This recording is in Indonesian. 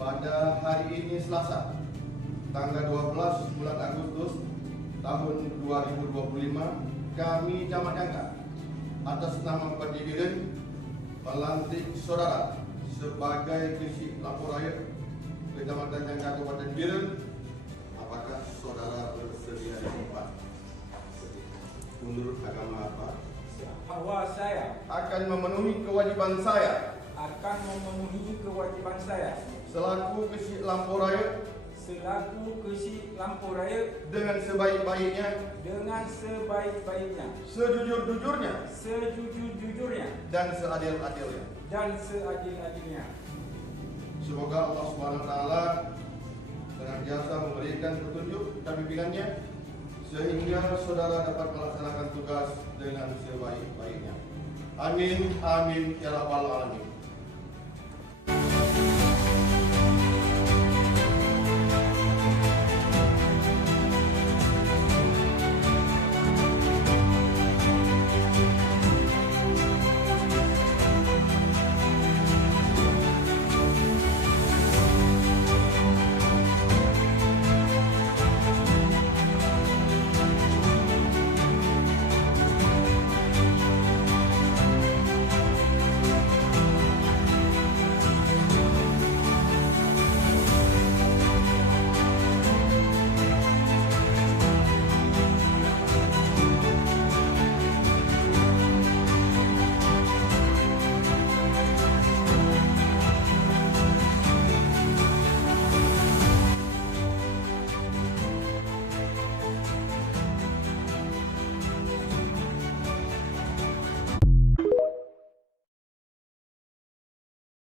Pada hari ini Selasa, tanggal 12 bulan Agustus tahun 2025, kami Camat Jangka atas nama Periode melantik saudara sebagai Keuchik Lampoh Rayeuk Kecamatan Jangka Kabupaten Periode. Apakah saudara bersedia disumpah? Menurut agama apa? Bahwa saya Akan memenuhi kewajiban saya akan memenuhi kewajiban saya selaku Keuchik Lampoh Rayeuk selaku Keuchik Lampoh Rayeuk dengan sebaik-baiknya, sejujur-jujurnya, dan seadil-adilnya. Semoga Allah SWT senantiasa memberikan petunjuk dan bimbingannya sehingga saudara dapat melaksanakan tugas dengan sebaik-baiknya. Amin, amin, ya rabbal alamin.